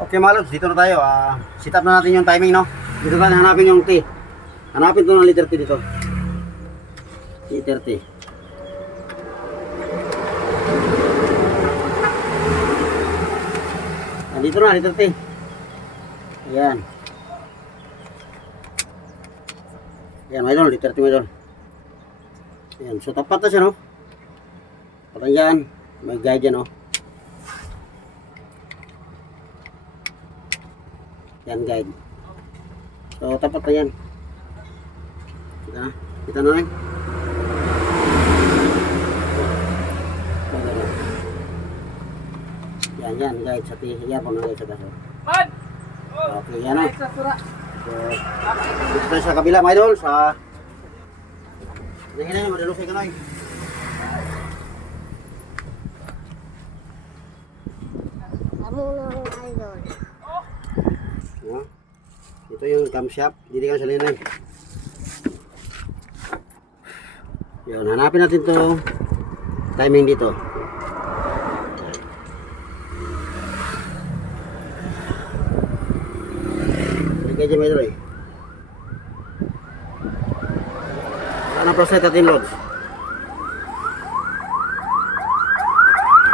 Okay mga lods, dito na tayo. Set up na natin yung timing, no? Dito tayo hanapin yung T. Hanapin ito ng liter T dito. Liter T. Dito na, liter T. Ayan. Ayan, may idol, liter T, may idol. Ayan, so tapat na siya, no? Patang dyan. May guide dyan, no? Yan guide. So tapat na yan. Kita na rin. Yan guide sa tihi. Yan po na guide sa taso. Okay, yan o. So dito tayo sa kabila mga idol. Sa tingin na nyo, madalusay ka na eh. Amo ng idol. Ito yung camshaft, hindi ka salinin. Yun, hanapin natin to timing dito. Hindi kayo dyan may droy. Saan ang flashlight natin, Lods?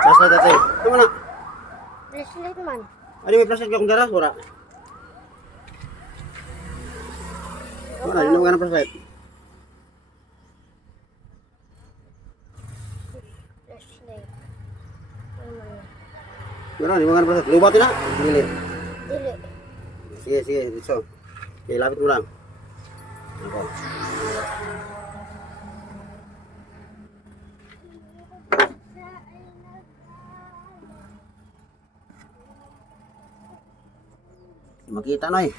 Flashlight natin. Ito mo na. Flashlight man. Ano may flashlight ka kung dara? Wala. Wala, hindi naman ka ng flashlight. Flashlight. Wala, hindi naman ka ng flashlight. Lubatin na. Dili. Dili. Sige, dito. Okay, lapit mo lang. Ako. Makita na eh.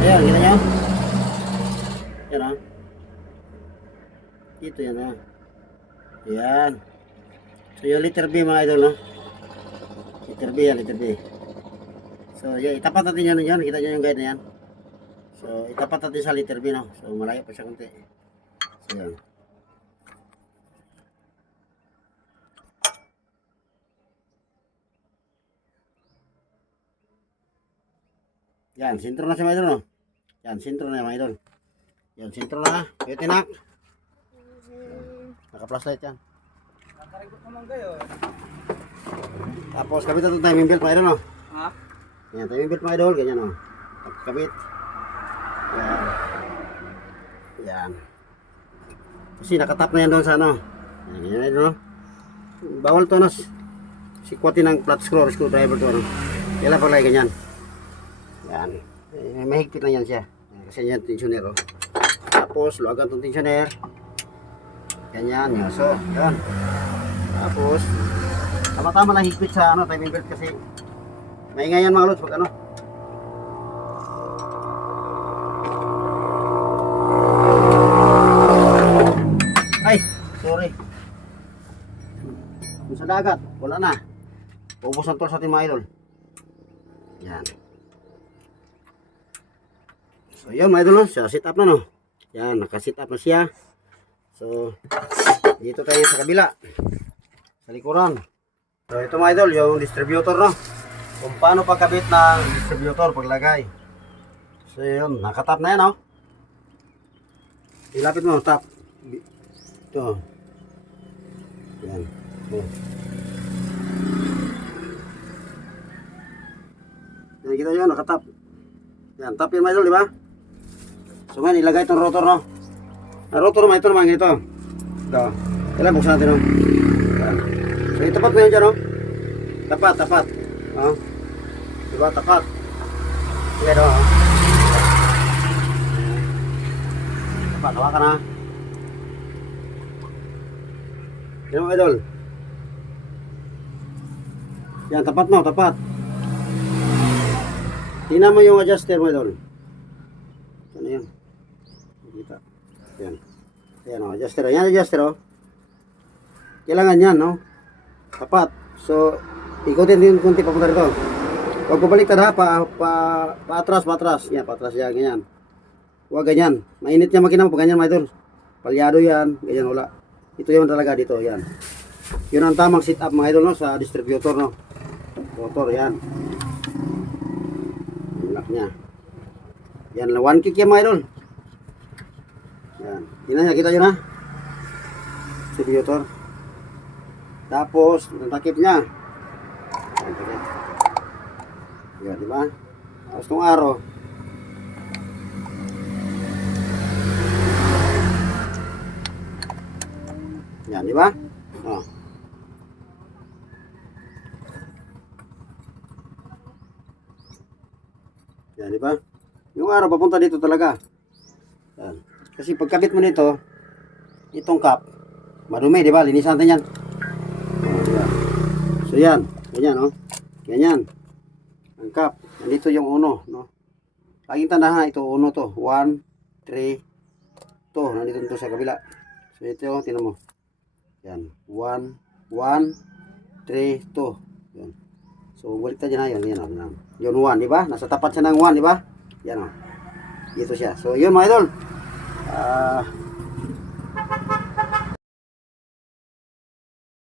Ayan, kita nyo? Yan ah. Ito yan ah. Ayan. So yung liter B mga idol, no? Liter B yan, liter B. So yan, itapat natin yan. Kita nyo yung guide na yan. So itapat natin sa liter B, no? So malayo pa siya konti. So yan. Yan, sentro na siya mga idol, no? Yan, sentro na mga idol. Yan, sentro na. Yung tinak. Naka-flashlight yan. Nakarigot naman kayo. Tapos kabit ito timing belt mga idol, no? Ha? Yan, timing belt mga idol. Ganyan, no? Kabit. Yan. Yan. Kasi nakatap na yan doon sa ano. Yan, ganyan idol, no? Bawal to, no? Sikwatin ng flat screwdriver to, no? Kailan pala ganyan. Yan. Mahigpit lang yan siya. Kasi yan tensioner, oh. Tapos luagan itong tensioner. Ganyan yun. So yan. Tapos tama-tama lang higpit sa ano, timing belt kasi maingay yan mga lods pag ano. Ay, sorry. Kung sa dagat, wala na. Ubos ang tol sa ating mga idol. Yan. So yun mga idol, no? So, sit up na, no? Yan, naka-sit up na siya. So dito tayo sa kabila, sa likuran. So ito mga idol, yung distributor, no? Kung paano pagkabit ng distributor paglagay. So yun, nakatap na yan, no? Ilapit mo, tap. Ito. Yan. Oh. Yan, kita nyo, nakatap. Yan, tap yun mga idol, di ba? So man, ilagay itong rotor, no? Ang rotor naman, ito naman, ito. Ito. Kailan buksan natin, no? Yan. So itapat mo yun dyan, no? Tapat. No? Diba, tapat. Okay, no? Tapat, hawa ka na. Yan mo, idol. Yan, tapat mo, tapat. Tingnan mo yung adjuster mo, idol. Ano yan? Kita. Yan. Yan o, adjuster. Yan, adjuster o. Kailangan yan, no? Tapat. So, ikutin din kunti papunta rito. Huwag pabaliktad ha, paatras. Yan, paatras yan, ganyan. Huwag ganyan. Mainit niya makina mo pag ganyan, mga idol. Palyado yan, ganyan wala. Ito yung talaga dito, yan. Yun ang tamang setup mga idol no, sa distributor no. Motor yan. Yung lock niya. Yan, 1 kick yan mga idol. Yan. Tingnan niya, kita yun ha. Distributor. Tapos, ang takip niya. Yan, takip. Yan, di ba? Tapos itong araw. Yan, di ba? Oh. Yan, di ba? Yung araw papunta dito talaga. Yan. Kasi pagkabit mo nito, itong cup, madumi, di ba? Linisan natin yan. Oh, di ba? So yan, ganyan, no? Ganyan. Ang cup, nandito yung uno, no? Laging tanda ha, ito uno to. 1, 3, to, nandito to sa kabila. So ito yung, tinan mo. Yan, 1, 1, 3, 2. Yan. So, balik tayo na yun. Yan, yun 1, di ba? Nasa tapat siya ng 1, di ba? Yan o. Dito siya. So, yun mga idol.